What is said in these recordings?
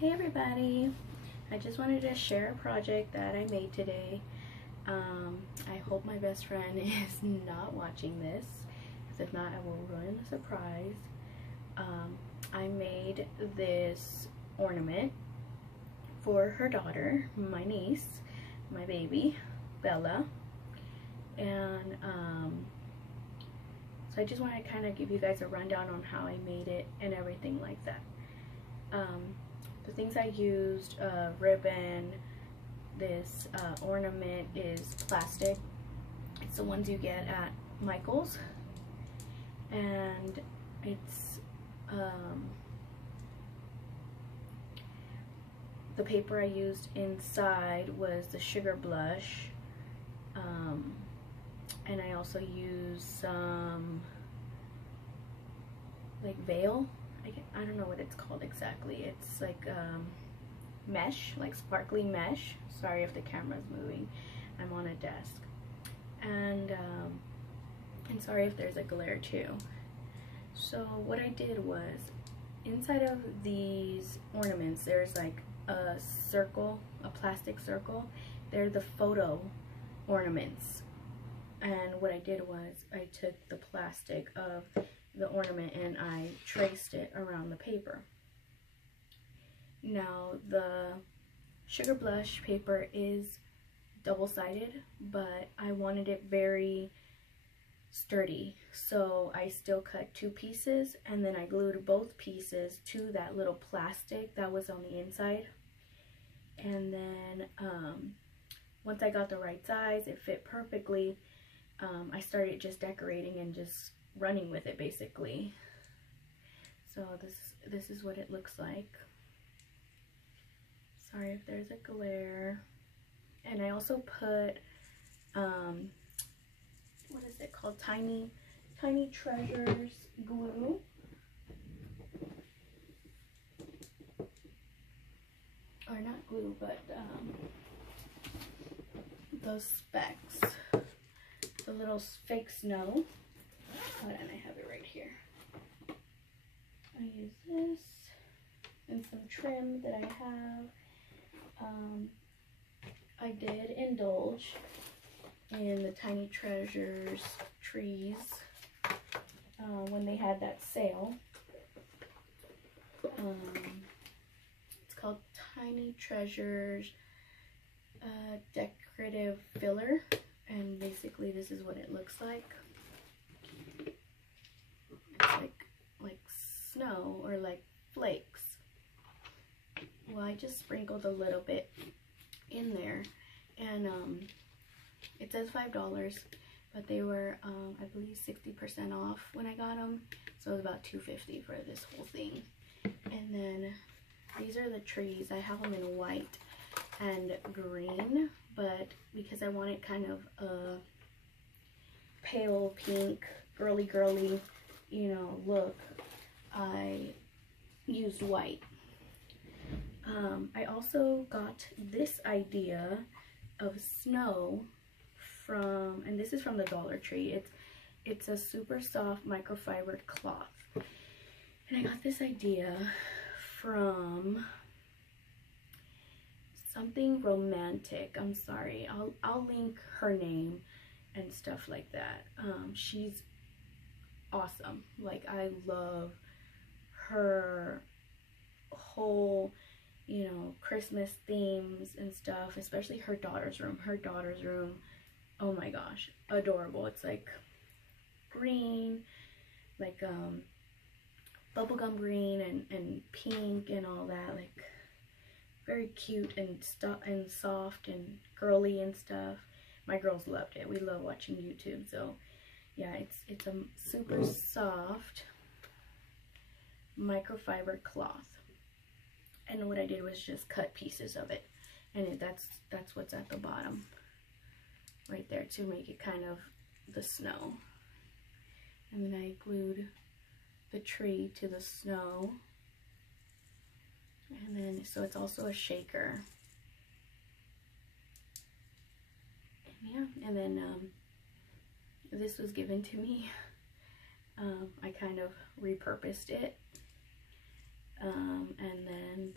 Hey everybody! I just wanted to share a project that I made today. I hope my best friend is not watching this, because if not I will ruin the surprise. I made this ornament for her daughter, my niece, my baby, Bella, and so I just want to kind of give you guys a rundown on how I made it and everything like that. The things I used, ribbon, this ornament is plastic. It's the ones you get at Michael's, and it's the paper I used inside was the sugar blush, and I also used some like veil. I don't know what it's called exactly. It's like mesh, like sparkly mesh. Sorry if the camera's moving. I'm on a desk. And sorry if there's a glare too. So what I did was, inside of these ornaments, there's like a circle, a plastic circle. They're the photo ornaments. And what I did was, I took the plastic of the ornament and I traced it around the paper. Now the sugar blush paper is double-sided, but I wanted it very sturdy, so I still cut two pieces and then I glued both pieces to that little plastic that was on the inside. And then once I got the right size, it fit perfectly, I started just decorating and just running with it basically. So this is what it looks like. Sorry if there's a glare. And I also put what is it called, tiny treasures glue, or not glue, but those specks, the little fake snow. Hold on, I have it right here. I use this and some trim that I have. I did indulge in the Tiny Treasures trees when they had that sale. It's called Tiny Treasures decorative filler, and basically this is what it looks like. Like snow or like flakes. Well, I just sprinkled a little bit in there, and it says $5, but they were I believe 60% off when I got them, so it was about $2.50 for this whole thing. And then these are the trees. I have them in white and green, but because I wanted kind of a pale pink, girly, you know, look, I used white. I also got this idea of snow from, and this is from the Dollar Tree. It's a super soft microfiber cloth, and I got this idea from something romantic. I'm sorry, I'll link her name and stuff like that. She's awesome. Like, I love her whole, you know, Christmas themes and stuff, especially her daughter's room. Her daughter's room, oh my gosh, adorable. It's like green, like bubblegum green and pink and all that, like very cute and soft and girly and stuff. My girls loved it. We love watching YouTube. So yeah, it's a super soft microfiber cloth. And what I did was just cut pieces of it, and that's what's at the bottom right there to make it kind of the snow. And then I glued the tree to the snow, and then so it's also a shaker. And yeah, and then this was given to me. I kind of repurposed it. And then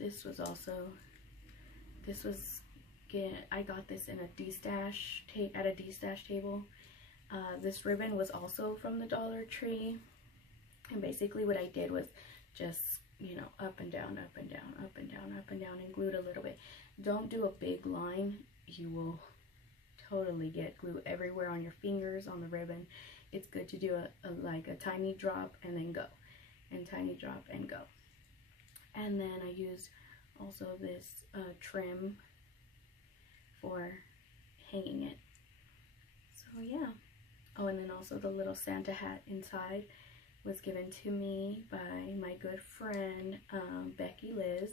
this was I got this in a D-stash at a D-stash table. This ribbon was also from the Dollar Tree, and basically what I did was just, you know, up and down, up and down, up and down, up and down, and glued a little bit. Don't do a big line. You will totally get glue everywhere on your fingers, on the ribbon. It's good to do like a tiny drop and then go, and tiny drop and go. And then I used also this trim for hanging it. So yeah. Oh, and then also the little Santa hat inside was given to me by my good friend Becky Liz,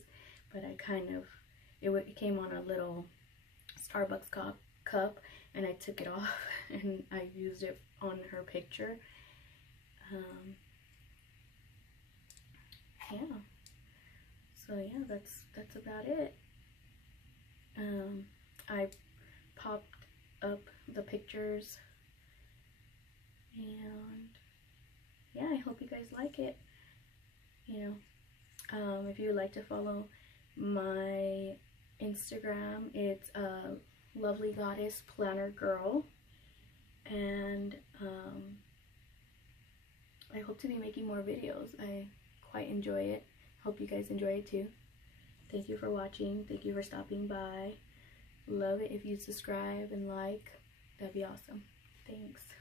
but I kind of, it came on a little Starbucks cup, and I took it off and I used it on her picture. Yeah. So yeah, that's about it. I popped up the pictures, and yeah, I hope you guys like it. You know, if you would like to follow my Instagram, it's Lovely Goddess Planner Girl, and I hope to be making more videos. I quite enjoy it. Hope you guys enjoy it too. Thank you for watching. Thank you for stopping by. Love it if you subscribe and like. That'd be awesome. Thanks.